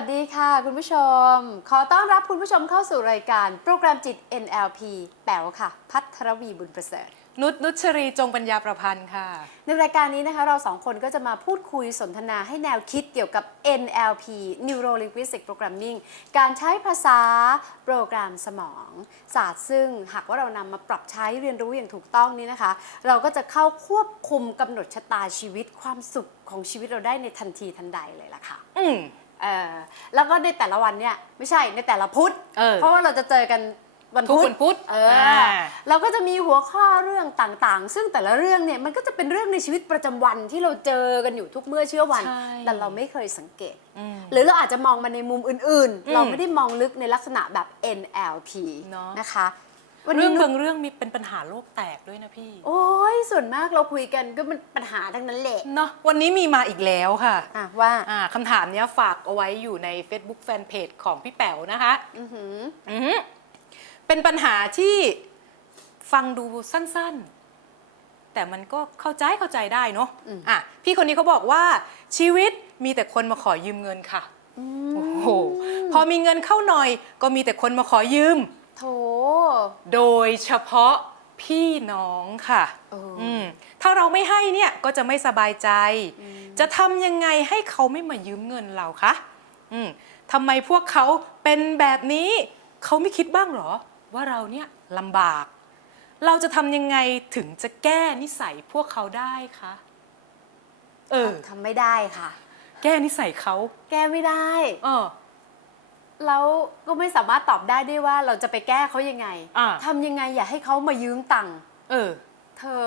วัสดีค่ะคุณผู้ชม ขอต้อนรับคุณผู้ชมเข้าสู่รายการโปรแกรมจิต NLP แป๋วค่ะ พัทรวีบุญประเสริฐ นุชนุชรีจงปัญญาประพันธ์ค่ะ ในรายการนี้นะคะเราสองคนก็จะมาพูดคุยสนทนาให้แนวคิดเกี่ยวกับ NLP Neuro Linguistic Programming การใช้ภาษาโปรแกรมสมอง ศาสตร์ซึ่งหากว่าเรานำมาปรับใช้เรียนรู้อย่างถูกต้องนี้นะคะ เราก็จะเข้าควบคุมกำหนดชะตาชีวิตความสุขของชีวิตเราได้ในทันทีทันใดเลยล่ะค่ะ อืม เออแล้วก็ในแต่ละวันเนี่ยไม่ใช่ในแต่ละพุธเออ เพราะว่าเราจะเจอกันวันทุกพุธวันพุธเอออา เราก็จะมีหัวข้อเรื่องต่างๆ ซึ่งแต่ละเรื่องเนี่ยมันก็จะเป็นเรื่องในชีวิตประจำวันที่เราเจอกันอยู่ทุกเมื่อเชื่อวัน ใช่ แต่เราไม่เคยสังเกต อืม หรือเราอาจจะมองมาในมุมอื่นอืๆ มเราไม่ได้มองลึกในลักษณะแบบ NLP เนอะนะคะ วันเรื่นี้องนุบางเรื่องมีเป็นปัญหาโลกแตกด้วยนะพี่ โอ้ยส่วนมากเราคุยกันก็มันปัญหาทั้งนั้นแหละเนาะวันนี้มีมาอีกแล้วค่ะอะว่าอ่าคำถามเนี้ยฝากเอาไว้อยู่ใน Facebook Fanpage ของพี่แป๋วนะคะ อือหืออือหือเป็นปัญหาที่ฟังดูสั้นๆ แต่มันก็เข้าใจเข้าใจได้เนาะอะพี่คนนี้เขาบอกว่าชีวิตมีแต่คนมาขอยืมเงินค่ะโอ้โห พอมีเงินเข้าหน่อย ก็มีแต่คนมาขอยืม โถ โดยเฉพาะพี่น้องค่ะเอออื มถ้าเราไม่ให้เนี่ยก็จะไม่สบายใจ จะทำยังไงให้เขาไม่มายืมเงินเราคะอืมทำไมพวกเขาเป็นแบบนี้ เขาไม่คิดบ้างเหรอ ว่าเราเนี่ยลำบาก เราจะทำยังไงถึงจะแก้นิสัยพวกเขาได้คะเออ ทำไม่ได้ค่ะ แก้นิสัยเขาแก้ไม่ได้ เออ แล้วก็ไม่สามารถตอบได้ด้วยว่าเราจะไปแก้เขายังไงอ่า ทำยังไงอย่าให้เขามายืมตังค์เออเธอ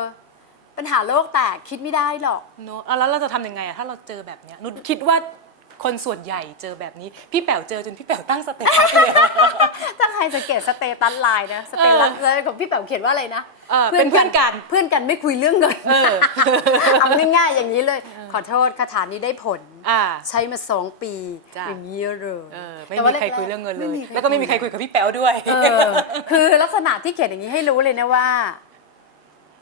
ปัญหาโลกแตกคิดไม่ได้หรอก เนอะอะแล้วเราจะทำยังไงอะถ้าเราเจอแบบเนี้ยนุชคิดว่าคนส่วนใหญ่เจอแบบนี้ พี่แป๋วเจอจนพี่แป๋วตั้งสเตตัสเลยอะถ้าใครสังเกตสเตตัสไลน์นะสเตตัสของพี่แป๋วเขียนว่าอะไรนะเออเป็นเพื่อนกันเพื่อนกันไม่คุยเรื่องเงินเออ เอาง่ายๆอย่างนี้เลย ขอโทษคาถานี้ได้ผล อ่า ใช้มาสองปีจ้ะ อย่างนี้เลยเออไม่แต่มีว่าใครแกๆคุยเรื่องเงินเลยไม่แล้วก็ไม่มีใครคุยกับพี่แป๋วด้วย เออคือลักษณะที่เขียนอย่างนี้ให้รู้เลยนะว่า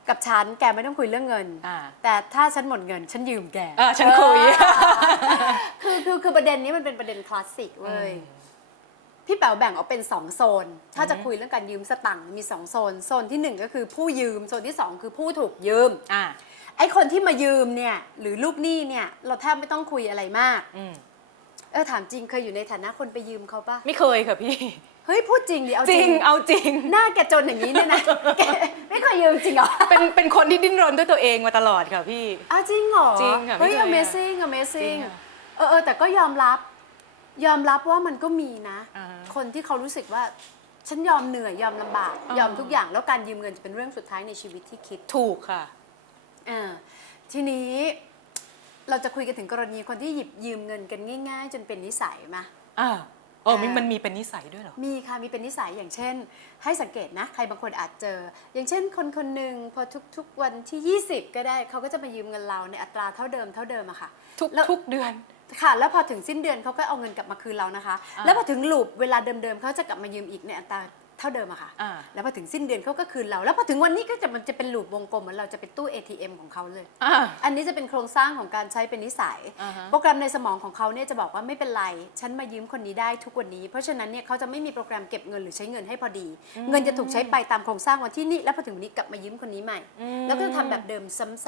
กับฉันแกไม่ต้องคุยเรื่องเงิน อ่า แต่ถ้าฉันหมดเงิน ฉันยืมแก อ่าฉันคุยเออคือคือคือประเด็นนี้มันเป็นประเด็นคลาสสิกเว้ยอืมพี่แป๋วแบ่งออกเป็นสองโซน ถ้าจะคุยเรื่องการยืมสตังค์มีสองโซน โซนที่หนึ่งก็คือผู้ยืม โซนที่สองคือผู้ถูกยืม อ่า ไอ้คนที่มายืมเนี่ย หรือลูกหนี้เนี่ย เราแทบไม่ต้องคุยอะไรมาก อืมเออถามจริงเคยอยู่ในฐานะคนไปยืมเขาปะไม่เคยค่ะพี่ เฮ้ยพูดจริงดิเอาจจริริงง เอาจริง หน้าแกจนอย่างนี้เนี่ยนะแกไม่เคยยืมจริงเหรอเป็นเป็นคนที่ดิ้นรนด้วยตัวเองมาตลอดค่ะพี่ อ้าวจริงเหรอจริงค่ะเฮ้ยไม่เคยอะ amazing จริ amazing งอะเออเออแต่ก็ยอมรับ ยอมรับว่ามันก็มีนะ อ่าฮะคนที่เขารู้สึกว่า ฉันยอมเหนื่อยยอมลำบาก อ่าย ยอมทุกอย่างแล้วการยืมเงินจะเป็นเรื่องสุดท้ายในชีวิตที่คิด ถูกค่ะเออทีนี้เราจะคุยกันถึงกรณีคนที่หยิบยืมเงินกันง่าย ๆ จนเป็นนิสัยมาอ่าเออมันอ่ามัมันมีเป็นนิสัยด้วยเหรอ มีค่ะ มีเป็นนิสัยอย่างเช่น ให้สังเกตนะ ใครบางคนอาจเจอ อย่างเช่น คนคนหนึ่งพอทุกๆวันที่ 20 ก็ได้ เขาก็จะมายืมเงินเราในอัตราเท่าเดิมเท่าเดิมอะค่ะ ทุกแล้วทุกเดือน ค่ะ แล้วพอถึงสิ้นเดือนเขาก็เอาเงินกลับมาคืนเรานะคะอ่าแล้วพอถึงลูปเวลาเดิมๆเขาจะกลับมายืมอีกในอัตรา เท่าเดิมอะค่ะอ่า แล้วพอถึงสิ้นเดือนเขาก็คืนเรา แล้วพอถึงวันนี้ก็จะมันจะเป็นลูปวงกลมเหมือนเราจะเป็นตู้ ATM ของเขาเลย อ่า อันนี้จะเป็นโครงสร้างของการใช้เป็นนิสัย อ่าฮะ โปรแกรมในสมองของเขาเนี่ยจะบอกว่าไม่เป็นไร ฉันมายืมคนนี้ได้ทุกวันนี้ เพราะฉะนั้นเนี่ยเขาจะไม่มีโปรแกรมเก็บเงินหรือใช้เงินให้พอดี เงินจะถูกใช้ไปตามโครงสร้างวันที่นี่แล้วพอถึงวันนี้กลับมายืมคนนี้ใหม่อืมแล้วก็จะทำแบบเดิมซ้ำๆ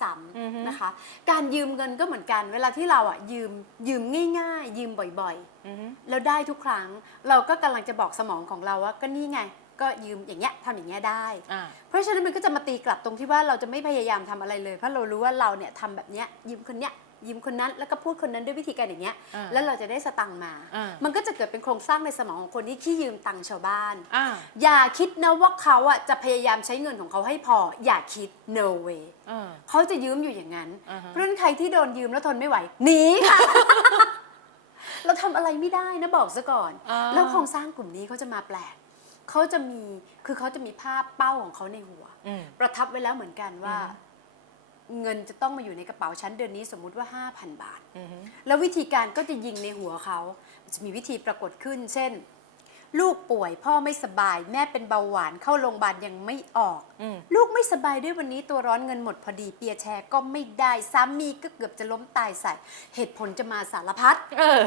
ซ้ำอือฮึๆนะคะ การยืมเงินก็เหมือนกัน เวลาที่เราอะยืมยืมง่าย ๆ ยืมบ่อยอือฮึๆแล้วได้ทุกครั้งเราก็กำลังจะบอกสมองของเราว่าก็นี่ไง ก็ยืมอย่างเงี้ยทำอย่างเงี้ยได้อ่าเพราะฉะนั้นมันก็จะมาตีกลับตรงที่ว่าเราจะไม่พยายามทำอะไรเลย เพราะเรารู้ว่าเราเนี่ยทำแบบเนี้ยยืมคนเนี้ยยืมคนนั้นแล้วก็พูดคนนั้นด้วยวิธีการอย่างเงี้ยอ่าแล้วเราจะได้สตังค์มาอ่ามัมันก็จะเกิดเป็นโครงสร้างในสมองของคนที่ขี้ยืมตังค์ชาวบ้านอ่าอย่าคิดนะว่าเขาอะจะพยายามใช้เงินของเขาให้พอ อย่าคิด no way อ่าเขาจะยืมอยู่อย่างนั้นอ่าฮะเพราะฉะนั้นใครที่โดนยืมแล้วทนไม่ไหวหนีค่ะเรา ทำอะไรไม่ได้นะบอกซะก่อน อ่า แล้วโครงสร้างกลุ่มนี้เขาจะมาแปลกเขาจะมีคือเขาจะมีภาพเป้าของเขาในหัว อืม ประทับไว้แล้วเหมือนกันว่า อือเงินจะต้องมาอยู่ในกระเป๋าชั้นเดือนนี้สมมุติว่า 5,000 บาท อือฮึแล้ววิธีการก็จะยิงในหัวเขามันจะมีวิธีปรากฏขึ้น เช่น ลูกป่วยพ่อไม่สบาย แม่เป็นเบาหวานเข้าโรงพยาบาลยังไม่ออก อืม ลูกไม่สบายด้วยวันนี้ตัวร้อนเงินหมดพอดีเปียร์แชร์ก็ไม่ได้สามีก็เกือบจะล้มตายใส่ เหตุผลจะมาสารพัด เออ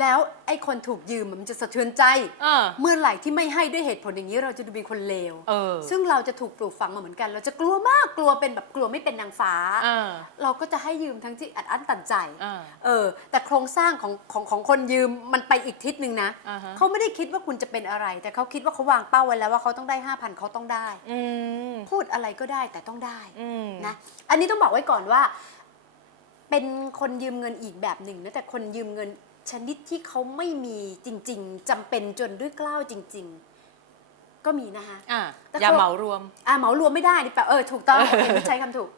แล้วไอ้คนถูกยืมมันจะสะเทือนใจ เออ เมื่อไหร่ที่ไม่ให้ด้วยเหตุผลอย่างนี้เราจะดูเป็นคนเลว เออ ซึ่งเราจะถูกปลูกฝังมาเหมือนกัน เราจะกลัวมากกลัวเป็นแบบกลัวไม่เป็นนางฟ้า เออ เราก็จะให้ยืมทั้งที่อัดอั้นตันใจ อ่าเออ แต่โครงสร้างของของของคนยืมมันไปอีกทิศหนึ่งนะ อ่าฮะ เขาไม่ได้คิดว่าคุณจะเป็นอะไร แต่เขาคิดว่าเขาวางเป้าไว้แล้วว่าเขาต้องได้ห้าพันเขาต้องได้ อืม พูดอะไรก็ได้แต่ต้องได้อืม นะ อันนี้ต้องบอกไว้ก่อนว่า เป็นคนยืมเงินอีกแบบหนึ่งนะแต่คนยืมเงิน ชนิดที่เขาไม่มีจริง ๆจำเป็นจนด้วยกล้าวจริง ๆ ก็มีนะคะอะแต่อย่าเขาเหมารวมอ่าเหมารวมไม่ได้นี่แปลเออถูกต้องโอเคใช้คำถูก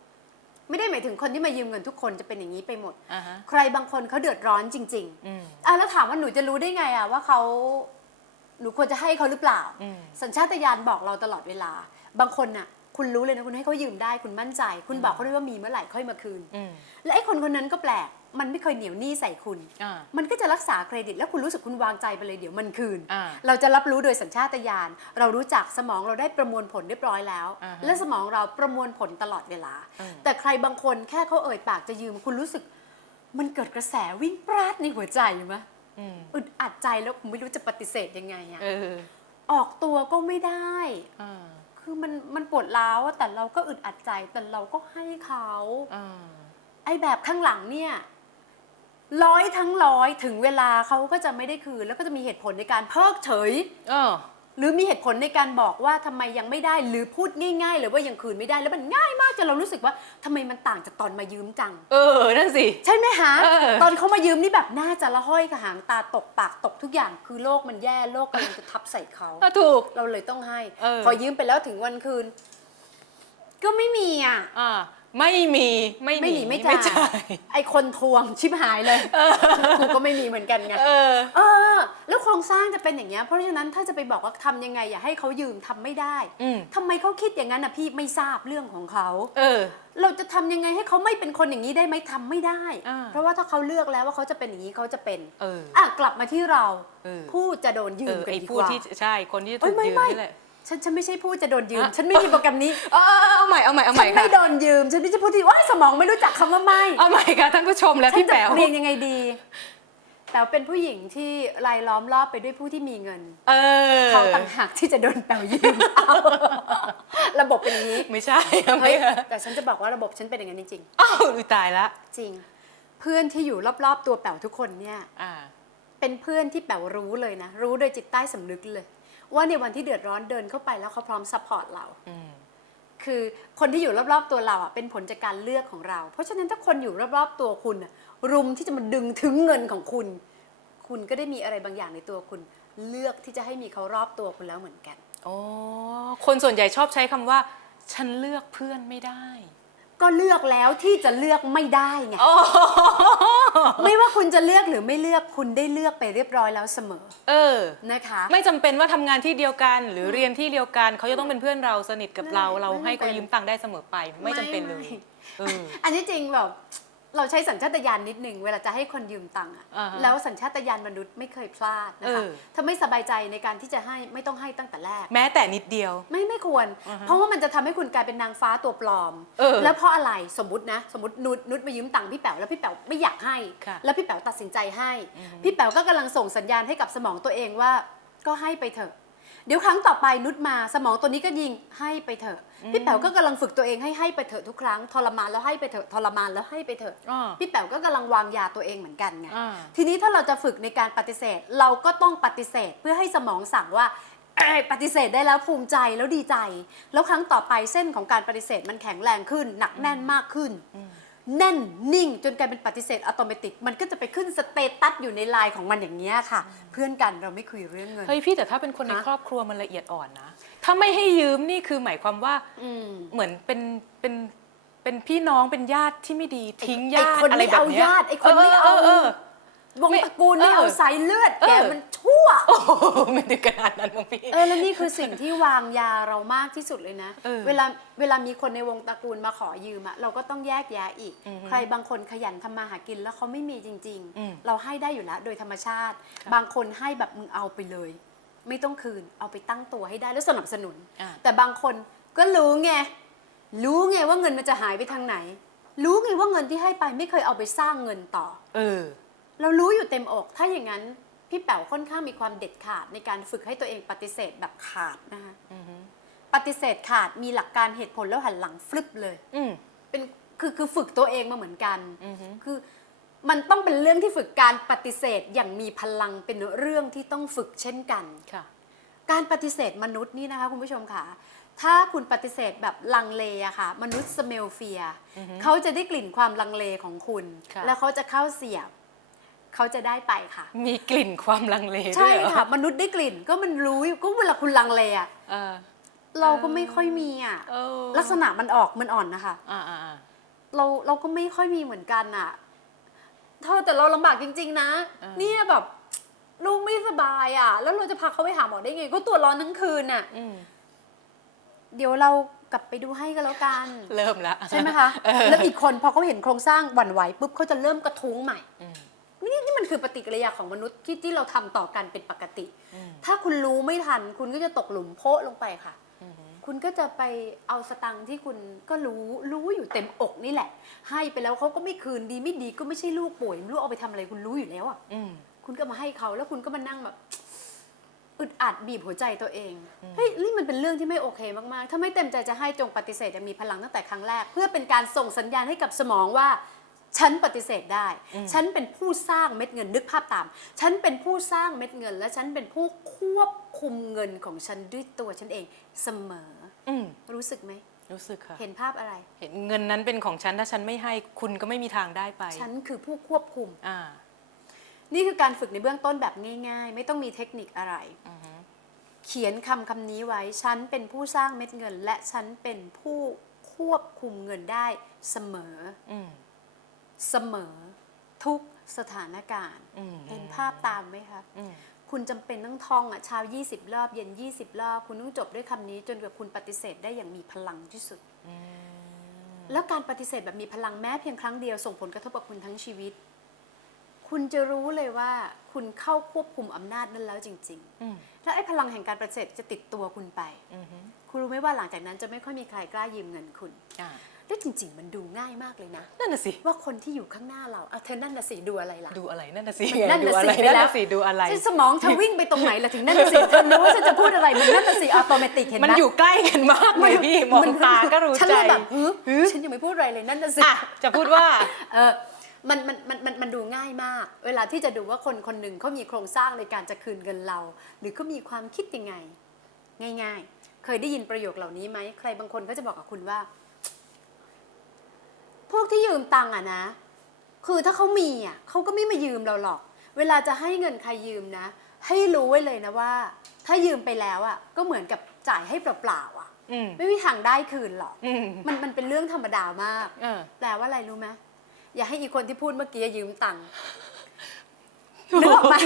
ไม่ได้หมายถึงคนที่มายืมเงินทุกคนจะเป็นอย่างนี้ไปหมดอ่าฮะใครบางคนเขาเดือดร้อนจริงอืมๆอะแล้วถามว่าหนูจะรู้ได้ไงอะว่าเขาหนูควรจะให้เขาหรือเปล่าอืมสัญชาตญาณบอกเราตลอดเวลา บางคนน่ะ คุณรู้เลยนะคุณให้เขายืมได้คุณมั่นใจ คุณบอกเขาด้วยว่ามีเมื่อไหร่ค่อยมาคืนอืมและไอ้คนคนนั้นก็แปลก มันไม่เคยเหนียวหนี้ใส่คุณ อ่า มันก็จะรักษาเครดิต แล้วคุณรู้สึกคุณวางใจไปเลยเดี๋ยวมันคืน อ่า เราจะรับรู้โดยสัญชาตญาณเรารู้จักสมองเราได้ประมวลผลเรียบร้อยแล้ว อ่าฮะและสมองเราประมวลผลตลอดเวลา อืม แต่ใครบางคนแค่เขาเอ่ยปากจะยืม คุณรู้สึก มันเกิดกระแสวิ่งปราดในหัวใจไหมอืมอึดอัดใจแล้วผมไม่รู้จะปฏิเสธยังไงอะเออออกตัวก็ไม่ได้ อ่าคือมันมันปวดร้าวอะแต่เราก็อึดอัดใจแต่เราก็ให้เขา อ่า ไอ้แบบข้างหลังเนี่ย ร้อยทั้งร้อยถึงเวลาเขาก็จะไม่ได้คืน แล้วก็จะมีเหตุผลในการเพิกเฉย เออ หรือมีเหตุผลในการบอกว่าทำไมยังไม่ได้หรือพูดง่ายๆเลยว่ายังคืนไม่ได้แล้วมันง่ายมากจนเรารู้สึกว่าทำไมมันต่างจากตอนมายืมจัง เออ นั่นสิ ใช่ไหมฮะเออ ตอนเขามายืมนี่แบบหน้าจะละห้อยกระหางตาตกปากตกทุกอย่างคือโลกมันแย่โลกกำลังจะทับใส่เขาอะถูก เราเลยต้องให้ เออ พอยืมไปแล้วถึงวันคืน ก็ไม่มีอะ อ่า ไม่มีไม่ไม่หนีไม่จ่ายจ่ายไอคนทวงชิบหายเลยกูก็ไม่มีเหมือนกันไงเออ เออ แล้วโครงสร้างจะเป็นอย่างเงี้ยเพราะฉะนั้นถ้าจะไปบอกว่าทำยังไง อย่าให้เขายืมทำไม่ได้อืม ทำไมเขาคิดอย่างนั้นอะพี่ไม่ทราบเรื่องของเขา เออ เราจะทำยังไงให้เขาไม่เป็นคนอย่างนี้ได้ไหมทำไม่ได้ อ่า เพราะว่าถ้าเขาเลือกแล้วว่าเขาจะเป็นอย่างนี้เขาจะเป็นเออ อะกลับมาที่เราเออ ผู้จะโดนยืเอมอกันไอ้ดีผู้กว่า ที่ใช่คนที่เอ้ถูยกไม่ยืมไม่ นี่แหละ ฉันฉันไม่ใช่ผู้จะโดนยืมอะฉันไม่มีโปรแกรมนี้เออเออเอาใหม่เอาใหม่เอาใหฉัม่นค่ะไม่โดนยืม ฉันไม่ใช่ผู้ที่ว่าสมองไม่รู้จักคำว่าไม่เอาใหม่ค่ะท่านผู้ชมและฉันพี่จะแป๋วเรียนยังไงดีแป๋วเป็นผู้หญิงที่รายล้อมรอบไปด้วยผู้ที่มีเงิน เออเขาต่างหากที่จะโดนแป๋วยืมเอาระบบเป็นอย่างนี้ ไม่ใช่เอาเฮ้ยไม่ค่ะแต่ฉันจะบอกว่าระบบฉันเป็นอย่างนั้นจริงอ้าวอุ๊ยตายละๆ จริง เพื่อนที่อยู่รอบๆตัวแป๋วทุกคนเนี่ย อ่า เป็นเพื่อนที่แป๋วรู้เลยนะ รู้โดยจิตใต้สำนึกเลย ว่าในวันที่เดือดร้อนเดินเข้าไปแล้วเขาพร้อมซัพพอร์ตเราอืมคือคนที่อยู่รอบๆตัวเราอะเป็นผลจากการเลือกของเรา เพราะฉะนั้นถ้าคนอยู่รอบๆตัวคุณอะรุมที่จะมาดึงถึงเงินของคุณ คุณก็ได้มีอะไรบางอย่างในตัวคุณ เลือกที่จะให้มีเขารอบตัวคุณแล้วเหมือนกัน โอ้คนส่วนใหญ่ชอบใช้คำว่า ฉันเลือกเพื่อนไม่ได้ ก็เลือกแล้วที่จะเลือกไม่ได้ไงไม่ว่าคุณจะเลือกหรือไม่เลือกคุณได้เลือกไปเรียบร้อยแล้วเสมอเออ นะคะ ไม่จำเป็นว่าทำงานที่เดียวกัน หรือเรียนที่เดียวกัน เขาจะต้องเป็นเพื่อนเราสนิทกับเรา ไม่เราให้เขาไม่ยืมตังค์ได้เสมอไป ไม่จำเป็นเลยไม่เออ อันนี้จริงแบบ เราใช้สัญชาตญาณนิดหนึ่งเวลาจะให้คนยืมตังค์อะอ่าฮะแล้วสัญชาตญาณมนุษย์ไม่เคยพลาดนะคะเออ ถ้าไม่สบายใจในการที่จะให้ไม่ต้องให้ตั้งแต่แรก แม้แต่นิดเดียว ไม่ไม่ควรอ่าฮะเพราะว่ามันจะทำให้คุณกลายเป็นนางฟ้าตัวปลอม เออแล้วเพราะอะไรสมมตินะ สมมตินุชนุชมายืมตังค์พี่แป๋วแล้วพี่แป๋วไม่อยากให้ ค่ะแล้วพี่แป๋วตัดสินใจให้ พี่แป๋วก็กำลังส่งสัญญาณให้กับสมองตัวเองว่า ก็ให้ไปเถอะ เดี๋ยวครั้งต่อไปนุชมาสมองตัวนี้ก็ยิงให้ไปเถอะ พี่แป๋วก็กำลังฝึกตัวเองให้ให้ไปเถอะทุกครั้งทรมานแล้วให้ไปเถอะทรมานแล้วให้ไปเถอะ อ่า พี่แป๋วก็กำลังวางยาตัวเองเหมือนกันไง อ่า ทีนี้ถ้าเราจะฝึกในการปฏิเสธ เราก็ต้องปฏิเสธเพื่อให้สมองสั่งว่าเอ้ยปฏิเสธได้แล้วภูมิใจแล้วดีใจ แล้วครั้งต่อไปเส้นของการปฏิเสธมันแข็งแรงขึ้น หนักแน่นมากขึ้น แน่นนิ่งจนกลายเป็นปฏิเสธอัตโนมัติมันก็จะไปขึ้นสเตตัสอยู่ในไลน์ของมันอย่างนี้ยค่ะ เพื่อนกันเราไม่คุยเรื่องเงิน เฮ้ยพี่แต่ถ้าเป็นคนในฮะ ครอบครัวมันละเอียดอ่อนนะถ้าไม่ให้ยืมนี่คือหมายความว่าอืมเหมือนเป็นเป็นเป็นพี่น้องเป็นญาติที่ไม่ดีทิ้งญาไอ้ติคนอะไรไม่แบบเอาเนี้ยญาติไอ้คนไม่เอา เออ วงตระกูลไม่เอาเออสายเลือดเออแกมันชั่ว โอ้โหไม่ถึงขนาดนั้นมั้งพี่ เออแล้วนี่คือสิ่งที่วางยาเรามากที่สุดเลยนะ เออเวลาเวลามีคนในวงตระกูลมาขอยืมอะเราก็ต้องแยกแยะอีก อือฮึใครบางคนขยันทำมาหากินแล้วเขาไม่มีจริง อืมๆ เราให้ได้อยู่แล้วโดยธรรมชาติค่ะบางคนให้แบบมึงเอาไปเลย ไม่ต้องคืนเอาไปตั้งตัวให้ได้แล้วสนับสนุน อะแต่บางคนก็รู้ไงรู้ไงว่าเงินมันจะหายไปทางไหน รู้ไงว่าเงินที่ให้ไปไม่เคยเอาไปสร้างเงินต่อ เออ เรารู้อยู่เต็มอก ถ้าอย่างนั้นพี่แป๋วค่อนข้างมีความเด็ดขาดในการฝึกให้ตัวเองปฏิเสธแบบขาดนะคะอือฮึปฏิเสธขาดมีหลักการเหตุผลแล้วหันหลังฟลึบเลยอืมเป็นคือคือฝึกตัวเองมาเหมือนกันอือฮึคือมันต้องเป็นเรื่องที่ฝึกการปฏิเสธอย่างมีพลังเป็นเรื่องที่ต้องฝึกเช่นกันค่ะ การปฏิเสธมนุษย์นี่นะคะคุณผู้ชมค่ะถ้าคุณปฏิเสธแบบลังเลอะค่ะ มนุษย์สเมลเฟียอือฮึเขาจะได้กลิ่นความลังเลของคุณค่ะแล้วเขาจะเข้าเสียบ เขาจะได้ไปค่ะ มีกลิ่นความลังเลด้ใช่วยเหรอค่ะ มนุษย์ได้กลิ่นก็มันรู้อยู่ก็เวลาคุณลังเลอะเออเราก็ไม่ค่อยมีอะเออลักษณะมันออกมันอ่อนนะคะ อ่าอ่าอ่าเราเราก็ไม่ค่อยมีเหมือนกันอะเธอแต่เราลำบากจริง ๆ นะเออเนี่ยแบบลูกไม่สบายอะแล้วเราจะพาเขาไปหาหมอได้ไง ก็ตัวร้อนทั้งคืนอะอืมเดี๋ยวเรากลับไปดูให้ก็แล้วกัน เริ่มละ ใช่ไหมคะ เออ แล้วอีกคนพอเขาเห็นโครงสร้างหวั่นไหวปุ๊บเขาจะเริ่มกระทุ้งใหม่ อืม นี่นี่มันคือปฏิกิริยาของมนุษย์ที่ที่เราทำต่อกันเป็นปกติอืมถ้าคุณรู้ไม่ทัน คุณก็จะตกหลุมโพะลงไปค่ะอืมคุณก็จะไปเอาสตังค์ที่คุณก็รู้รู้อยู่เต็มอกนี่แหละ ให้ไปแล้วเขาก็ไม่คืนดีไม่ดีก็ไม่ใช่ลูกป่วยไม่รู้เอาไปทำอะไรคุณรู้อยู่แล้วอะอืมคุณก็มาให้เขาแล้วคุณก็มานั่งแบบ อึดอัดบีบหัวใจตัวเอง เฮ้ยนี่มันเป็นเรื่องที่ไม่โอเคมาก ๆ ถ้าไม่เต็มใจจะให้จงปฏิเสธอย่างมีพลังตั้งแต่ครั้งแรก เพื่อเป็นการส่งสัญญาณให้กับสมองว่า ฉันปฏิเสธได้ ฉันเป็นผู้สร้างเม็ดเงินนึกภาพตาม ฉันเป็นผู้สร้างเม็ดเงิน และฉันเป็นผู้ควบคุมเงินของฉันด้วยตัวฉันเองเสมออืมรู้สึกไหมรู้สึกค่ะ เห็นภาพอะไร เห็นเงินนั้นเป็นของฉัน ถ้าฉันไม่ให้คุณก็ไม่มีทางได้ไป ฉันคือผู้ควบคุม อ่า นี่คือการฝึกในเบื้องต้นแบบง่าย ๆ ไม่ต้องมีเทคนิคอะไรอือฮึเขียนคำคำนี้ไว้ ฉันเป็นผู้สร้างเม็ดเงิน และฉันเป็นผู้ควบคุมเงินได้เสมอ อืม เสมอทุกสถานการณ์อืมเห็นภาพตามไหมคะอืมคุณจำเป็นต้องท่องอะเช้า 20 รอบเย็น 20 รอบ คุณต้องจบด้วยคำนี้ จนกว่าคุณปฏิเสธได้อย่างมีพลังที่สุดอืมแล้วการปฏิเสธแบบมีพลังแม้เพียงครั้งเดียวส่งผลกระทบกับคุณทั้งชีวิต คุณจะรู้เลยว่าคุณเข้าควบคุมอำนาจนั้นแล้วจริงอืมๆแล้วไอ้พลังแห่งการปฏิเสธจะติดตัวคุณไปอืมคุณรู้ไหมว่าหลังจากนั้นจะไม่ค่อยมีใครกล้ายืมเงินคุณอ่า แล้วจริง ๆ มันดูง่ายมากเลยนะ นั่นน่ะสิ ว่าคนที่อยู่ข้างหน้าเราอะเธอนั่นน่ะสิดูอะไรล่ะ ดูอะไรนั่นน่ะสินั่นดูน่ะอะสิไรไปนั่นแล้วน่ะสิดูอะไรสมองเธอวิ่งไปตรงไหนล่ะถึงนั่นน่ะสิเธอรู้ว่าฉันจะพูดอะไรมันนั่นน่ะสิอัตโนมัติเห็นไหมมันอยู่ใกล้กันมากเลยพี่มองตาก็รู้ฉันใจเลยแบบฮึฉันยังไม่พูดอะไรเลยนั่นน่ะสิอะจะพูดว่า เออมันมันมันมันมันดูง่ายมาก เวลาที่จะดูว่าคนคนหนึ่งเขามีโครงสร้างในการจะคืนเงินเรา หรือเขามีความคิดยังไง ง่าย ๆ เคยได้ยินประโยคเหล่านี้ไหมใครบางคนก็จะบอกกับคุณว่า พวกที่ยืมตังค์อะนะ คือถ้าเขามีอะเขาก็ไม่มายืมเราหรอก เวลาจะให้เงินใครยืมนะ ให้รู้ไว้เลยนะว่า ถ้ายืมไปแล้วอะก็เหมือนกับจ่ายให้เปล่าๆอะอืมไม่มีทางได้คืนหรอก อืมมันมันเป็นเรื่องธรรมดามาก เออแปลว่าอะไรรู้ไหมอย่าให้อีกคนที่พูดเมื่อกี้ยืมตังค์นึกออกไหม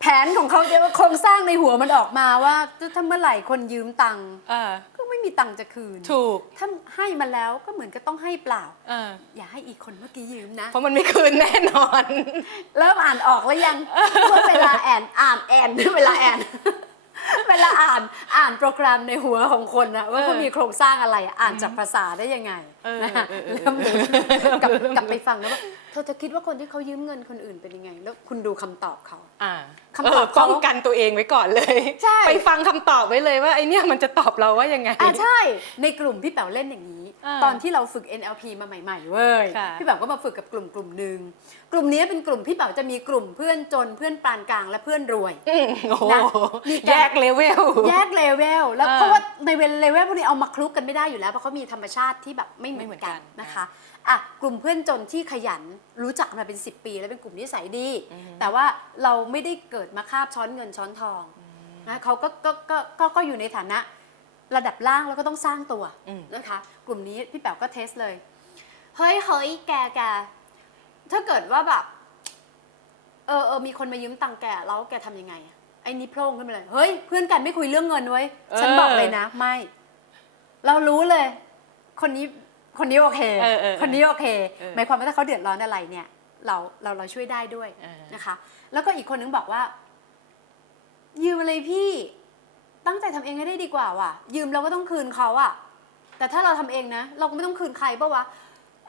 แผนของเขาเนี่ยว่าโครงสร้างในหัวมันออกมาว่าถ้าเมื่อไหร่คนยืมตังค์ เออก็ไม่มีตังค์จะคืน ถูก ถ้าให้มาแล้วก็เหมือนก็ต้องให้เปล่า เออ อย่าให้อีกคนเมื่อกี้ยืมนะ เพราะมันไม่คืนแน่นอน เริ่มอ่านออกแล้วยังว่าเวลาแอนอ่านแอนเวลาแอนเวลาอ่านอ่านโปรแกรมในหัวของคนนะว่าเขาเออมีโครงสร้างอะไรอ่านจากภาษาได้ยังไงเออนะฮะเออเออแล้วเหมือนกลับกลับไปฟังแล้วว่า เธอจะคิดว่าคนที่เขายืมเงินคนอื่นเป็นยังไง แล้วคุณดูคำตอบเขา อ่าคำตอบเป้เขาองกันตัวเองไว้ก่อนเลย ใช่ ไปฟังคำตอบไว้เลยว่าไอเนี่ยมันจะตอบเราว่ายังไง อ่าใช่ ในกลุ่มพี่แป๋วเล่นอย่างนี้ อ่าตอนที่เราฝึก NLP มาใหม่ๆเว้ยค่ะ พี่แป๋วก็มาฝึกกับกลุ่มกลุ่มหนึ่งกลุ่มนี้เป็นกลุ่มพี่แป๋วจะมีกลุ่มเพื่อนจนเพื่อนปานกลางและเพื่อนรวย อืมโอ้โหนะมีการ แยกเลเวล แยกเลเวลแล้วเออเพราะว่าในเวลเลเวลพวกนี้เอามาคลุกกันไม่ได้อยู่แล้วเพราะเขามีธรรมชาติที่แบบไม่เหมืไม่เหมืออนนกักันนนะคะ อะกลุ่มเพื่อนจนที่ขยันรู้จักมาเป็น 10 ปี แล้วเป็นกลุ่มนิสัยดี แต่ว่าเราไม่ได้เกิดมาคาบช้อนเงินช้อนทองนะเขาก็ก็ก็ก็ก็อยู่ในฐานะระดับล่างแล้วก็ต้องสร้างตัวอืมนะคะ กลุ่มนี้พี่แป๋วก็เทสเลย เฮ้ยเฮ้ยแกแกถ้าเกิดว่าแบบเออเออมีคนมายืมตังค์แกแล้วแกทำยังไงอะไอ้นี่โพร่งขึ้นมาเลย เฮ้ย เพื่อนกันไม่คุยเรื่องเงินไว้ยฉันเออบอกเลยนะ ไม่ เรารู้เลย คนนี้ คนนี้โอเคเออเออเออคนนี้โอเค เออ หมายความว่าถ้าเขาเดือดร้อนอะไรเนี่ยเราเราเราช่วยได้ด้วยเออนะคะ แล้วก็อีกคนนึงบอกว่า ยืมอะไรพี่ ตั้งใจทำเองให้ได้ดีกว่าว่ะ ยืมเราก็ต้องคืนเขาอะแต่ถ้าเราทำเองนะ เราก็ไม่ต้องคืนใครปะวะ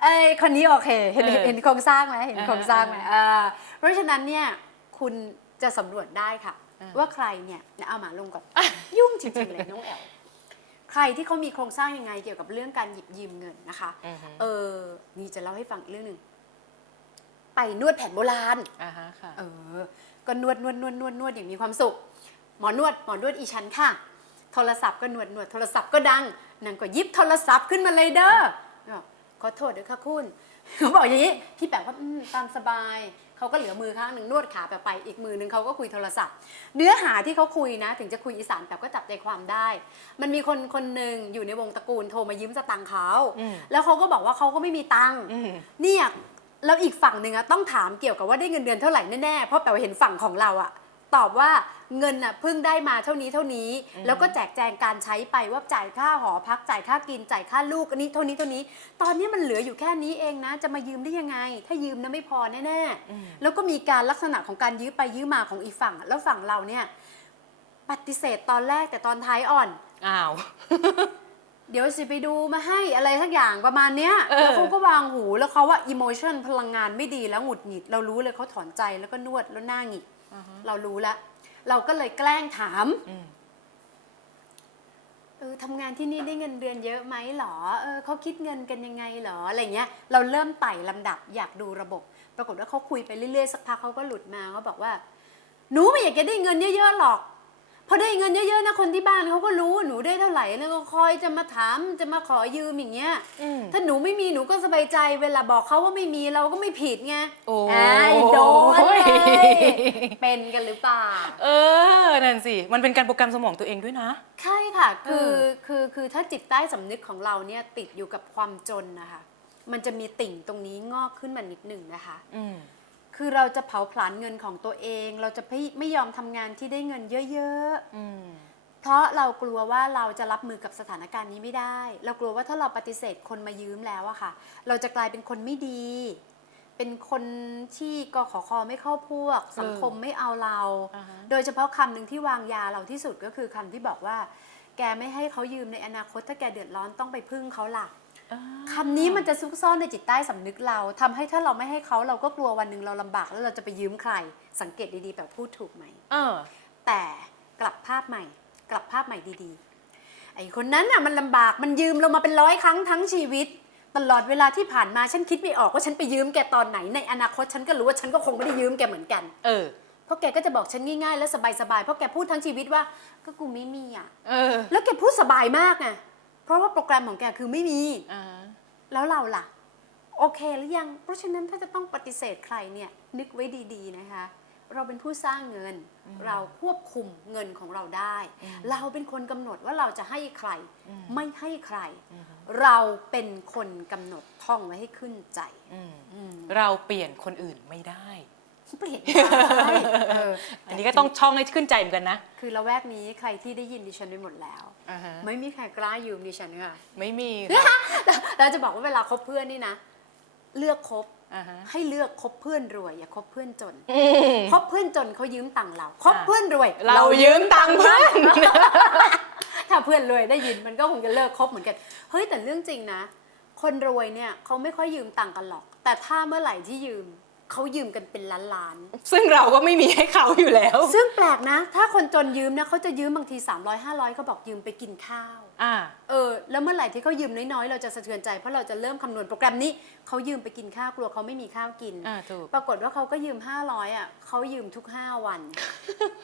ไอ้ยคนนี้โอเคเห็นเออเห็นโครงสร้างไหมเห็นโครงสร้างไหมอ่าอ่าเพราะฉะนั้นเนี่ยคุณจะสำรวจได้ค่ะอ่าว่าใครเนี่ยเอาหมาลงก่อน ยุ่งจริงๆเลยน้องแอล ใครที่เขามีโครงสร้างยังไงเกี่ยวกับเรื่องการหยิบยืมเงินนะคะ อือฮึ เออ นี่จะเล่าให้ฟังอีกเรื่องหนึ่ง ไปนวดแผนโบราณ อ่าฮะค่ะ เออ ก็นวดนวดนวดนวดนวดอย่างมีความสุข หมอนวดหมอนวดอีฉันค่ะ โทรศัพท์ก็นวดนวดโทรศัพท์ก็ดังนางก็หยิบโทรศัพท์ขึ้นมาเลยเด้อบอกขอโทษเด้อค่ะคุณเขาบอกอย่างนี้ พี่แป๋วก็อืมตามสบาย เขาก็เหลือมือข้างหนึ่งนวดขาแปะไปอีกมือหนึ่งเขาก็คุยโทรศัพท์ เนื้อหาที่เขาคุยนะ ถึงจะคุยอีสานแป๋วก็จับใจความได้ มันมีคนคนหนึ่งอยู่ในวงตระกูลโทรมายืมสตังค์เขาอืมแล้วเขาก็บอกว่าเขาก็ไม่มีตังค์อืมเนี่ยแล้วอีกฝั่งหนึ่งอะต้องถามเกี่ยวกับว่าได้เงินเดือนเท่าไหร่แน่ๆเพราะแปลว่าเห็นฝั่งของเราอะ ตอบว่าเงินอะเพิ่งได้มาเท่านี้เท่านี้ แล้วก็แจกแจงการใช้ไปว่าจ่ายค่าหอพักจ่ายค่ากินจ่ายค่าลูกอันนี้เท่านี้เท่านี้ ตอนนี้มันเหลืออยู่แค่นี้เองนะ จะมายืมได้ยังไง ถ้ายืมนะไม่พอแน่ๆแล้วก็มีการลักษณะของการยื้อไปยื้อมาของอีกฝั่งอะแล้วฝั่งเราเนี่ยปฏิเสธตอนแรกแต่ตอนท้ายอ่อนอ้าว เดี๋ยวสิไปดูมาให้อะไรสักอย่างประมาณเนี้ยเออแล้วเขาก็วางหูแล้วเขาว่าอิโมชันพลังงานไม่ดีแล้วหงุดหงิดเรารู้เลยเขาถอนใจแล้วก็นวดแล้วหน้าหงิกอ่าฮะ เรารู้แล้วเราก็เลยแกล้งถามอืมเออทำงานที่นี่ได้เงินเดือนเยอะไหมหรอเออเขาคิดเงินกันยังไงหรออะไรเงี้ย เราเริ่มไต่ลำดับอยากดูระบบ ปรากฏว่าเขาคุยไปเรื่อยๆสักพักเขาก็หลุดมาเขาบอกว่า หนูไม่อยากจะได้เงินเยอะๆหรอก พอได้เงินเยอะๆนะคนที่บ้านเขาก็รู้ว่าหนูได้เท่าไหร่แล้วก็คอยจะมาถามจะมาขอยืมอย่างเงี้ยอืมถ้าหนูไม่มีหนูก็สบายใจเวลาบอกเขาว่าไม่มีเราก็ไม่ผิดไงโอ้อ่าโดนเลยเป็นกันหรือเปล่าเออนั่นสิมันเป็นการโปรแกรมสมองตัวเองด้วยนะ ใช่ค่ะคือเออคือคือถ้าจิตใต้สำนึกของเราเนี่ยติดอยู่กับความจนนะคะมันจะมีติ่งตรงนี้งอกขึ้นมานิดหนึ่งนะคะอืม คือเราจะเผาผลาญเงินของตัวเอง เราจะไม่ไม่ยอมทำงานที่ได้เงินเยอะอืม ๆ เพราะเรากลัวว่าเราจะรับมือกับสถานการณ์นี้ไม่ได้ เรากลัวว่าถ้าเราปฏิเสธคนมายืมแล้วอะค่ะ เราจะกลายเป็นคนไม่ดี เป็นคนที่กขอคอไม่เข้าพวก สังคมไม่เอาเรา อ่าฮะ โดยเฉพาะคำหนึ่งที่วางยาเราที่สุดก็คือคำที่บอกว่า แกไม่ให้เขายืมในอนาคตถ้าแกเดือดร้อนต้องไปพึ่งเขาล่ะอ่า คำนี้มันจะซุกซ่อนในจิตใต้สำนึกเราทำให้ถ้าเราไม่ให้เขาเราก็กลัววันหนึ่งเราลำบากแล้วเราจะไปยืมใคร สังเกตดีๆแบบพูดถูกไหมเออ แต่กลับภาพใหม่ กลับภาพใหม่ดีๆ ไอ้คนนั้นน่ะมันลำบากมันยืมเรามาเป็นร้อยครั้งทั้งชีวิต ตลอดเวลาที่ผ่านมาฉันคิดไม่ออกว่าฉันไปยืมแกตอนไหนในอนาคตฉันก็รู้ว่าฉันก็คงไม่ได้ยืมแกเหมือนกัน เออเพราะแกก็จะบอกฉันง่ายๆ และสบายๆ เพราะแกพูดทั้งชีวิตว่าก็กูไม่มีอะ เออ แล้วแกพูดสบายมากไง เพราะว่าโปรแกรมของแกคือไม่มี อ่าแล้วเราล่ะ โอเคหรือยัง เพราะฉะนั้นถ้าจะต้องปฏิเสธใครเนี่ยนึกไว้ดีๆนะคะ เราเป็นผู้สร้างเงิน เราควบคุมเงินของเราได้ เราเป็นคนกำหนดว่าเราจะให้ใคร ไม่ให้ใคร เราเป็นคนกำหนดท่องไว้ให้ขึ้นใจอืมอืม เราเปลี่ยนคนอื่นไม่ได้ เปลี่ยนได้เอออันนี้ก็ต้องช่องให้ขึ้นใจเหมือนกันนะ คือละแวกนี้ใครที่ได้ยินดิฉันไปหมดแล้ว อ่าฮะไม่มีใครกล้ายืมดิฉันค่ะ ไม่มีค่ะเราจะบอกว่าเวลาคบเพื่อนนี่นะ เลือกคบ อ่าฮะ ให้เลือกคบเพื่อนรวย อย่าคบเพื่อนจนอืมคบเพื่อนจนเขายืมตังค์เราคบอะเพื่อนรวยเรายืมตังค์เพื่อน ถ้าเพื่อนรวยได้ยินมันก็คงจะเลิกคบเหมือนกันเฮ้ยแต่เรื่องจริงนะ คนรวยเนี่ยเขาไม่ค่อยยืมตังค์กันหรอก แต่ถ้าเมื่อไหร่ที่ยืม เขายืมกันเป็นล้านล้านซึ่งเราก็ไม่มีให้เขาอยู่แล้ว ๆซึ่งแปลกนะ ถ้าคนจนยืมนะเขาจะยืมบางที 300 500เขาบอกยืมไปกินข้าว อ่า เออแล้วเมื่อไหร่ที่เขายืมน้อยๆ เราจะสะเทือนใจ เพราะเราจะเริ่มคำนวณโปรแกรมนี้เขายืมไปกินข้าวกลัวเขาไม่มีข้าวกิน อ่าถูก ปรากฏว่าเขาก็ยืม 500อะเขายืมทุก 5 วัน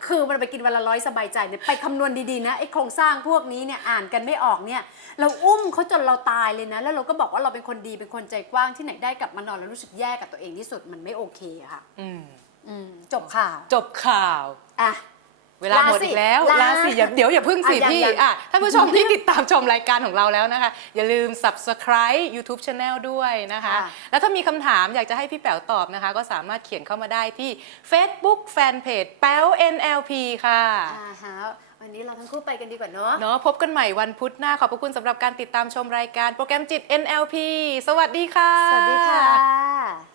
คือมันไปกินวันละร้อยสบายใจเนี่ยไปคำนวณดีๆนะไอ้โครงสร้างพวกนี้เนี่ยอ่านกันไม่ออกเนี่ย เราอุ้มเขาจนเราตายเลยนะ แล้วเราก็บอกว่าเราเป็นคนดีเป็นคนใจกว้างที่ไหนได้กลับมานอนแล้วรู้สึกแย่กับตัวเองที่สุดมันไม่โอเคอะค่ะอืมอืมจบข่าวจบข่าว อะ เวลาหมดลาสิอีกแล้วลาลาสิอย่าเดี๋ยวอย่าพึ่งสิอะยังพี่ยัง อะท่านผู้ชมที่ติดตามชมรายการของเราแล้วนะคะ อย่าลืม subscribe YouTube Channel ด้วยนะคะ ค่ะ แล้วถ้ามีคำถามอยากจะให้พี่แป๋วตอบนะคะ ก็สามารถเขียนเข้ามาได้ที่ Facebook Fanpage แป๋ว NLP ค่ะ อ่าฮะวันนี้เราทั้งคู่ไปกันดีกว่าเนาะ เนาะพบกันใหม่วันพุธหน้า ขอบพระคุณสำหรับการติดตามชมรายการโปรแกรมจิต NLP สวัสดีค่ะ สวัสดีค่ะ